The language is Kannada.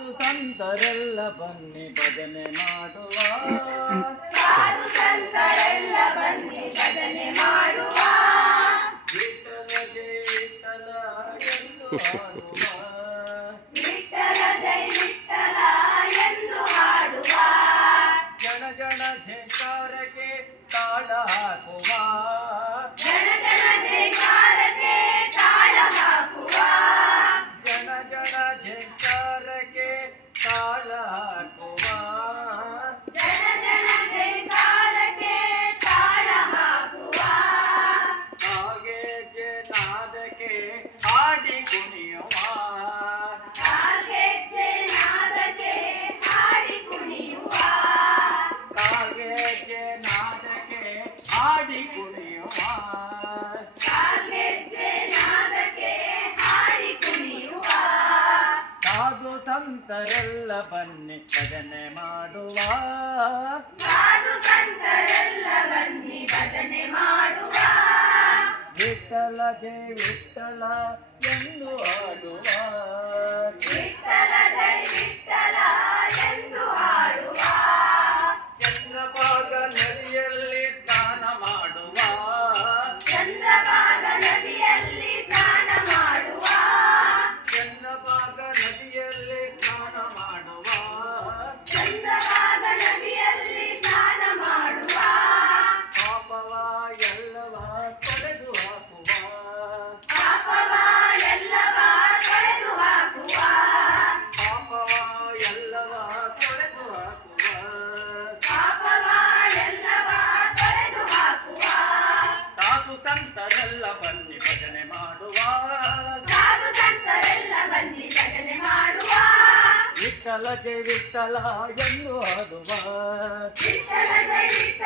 ಸಾಧು ಸಂತರೆಲ್ಲ ಬನ್ನಿ ಭಜನೆ ಮಾಡುವ ಸಾಧು ಸಂತರೆಲ್ಲ ಬನ್ನಿ ಭಜನೆ ಮಾಡುವ ವಿಠಲ ಜಯ ವಿಠಲ ಎಂದು ಹಾಡುವ ವಿಠಲ ಜೈ ವಿಠಲ ಎಂದು ಹಾಡುವ ಜನ ಜನ ಝೇಂಕಾರಕ್ಕೆ ತಾಳ ಹಾಕುವ ಜನ ಜನ ಜಯಕಾರಕ್ಕೆ ತಾಳ ಹಾಕುವ ಜನ ಜನ ಝೇಂಕಾರಕ್ಕೆ ತಾಳ ಹಾಕುವ ಜನ ಜನ ಜಯಕಾರಕ್ಕೆ ತಾಳ ಹಾಕುವ ಹಾಗೆ ನಾದಕ್ಕೆ ಹಾಡಿ ಕುಣಿಯುವ ಕಾಲ್ಗೆಜ್ಜೆ ನಾದಕ್ಕೆ ಹಾಡಿ ಕುಣಿಯುವ ಹಾಗೆ ನಾದಕ್ಕೆ ಹಾಡಿ ಕುಣಿಯುವ ಕಾಲ್ಗೆಜ್ಜೆ ನಾದಕ್ಕೆ ಹಾಡಿ ಕುಣಿಯುವ ಸಾಧು ಸಂತರೆಲ್ಲ ಬನ್ನಿ ಭಜನೆ ಮಾಡುವ ಸಾಧು ಸಂತರೆಲ್ಲ ಬನ್ನಿ ಭಜನೆ ಮಾಡುವ ವಿಠಲ ಜಯ ವಿಠಲ ಎಂದು ಹಾಡುವ ವಿಠಲ ಜೈ ವಿಠಲ ಎಂದು ಹಾಡುವ ಚಂದ್ರಭಾಗ ನದಿಯಲ್ಲಿ ಸ್ನಾನ ಮಾಡುವ ಚಂದ್ರಭಾಗ ನದಿಯಲ್ಲಿ ಸ್ನಾನ ಮಾಡುವ ಚಂದ್ರಭಾಗ ನದಿಯಲ್ಲಿ ಸ್ನಾನ ಮಾಡುವ ಚಂದ್ರಭಾಗ ನದಿಯಲ್ಲಿ ಸ್ನಾನ ಮಾಡುವ ಪಾಪವ ಎಲ್ಲವ ತೊಳೆದು ಹಾಕುವ ಪಾಪವ ಎಲ್ಲವ ತೊಳೆದು ಹಾಕುವ ಪಾಪವ ಎಲ್ಲವ ತೊಳೆದು ಹಾಕುವ ಪಾಪವ ಎಲ್ಲವ ತೊಳೆದು ಹಾಕುವ ಸಾಧು ಸಂತರೆಲ್ಲ ಬನ್ನಿ ಭಜನೆ ಮಾಡುವ ಸಾಧು ಸಂತರೆಲ್ಲ ಬನ್ನಿ ಭಜನೆ ಮಾಡುವ ವಿಠಲ ಜಯ ವಿಠಲ ಎಂದು ಹಾಡುವ ವಿಠಲ ಜೈ ವಿಠಲ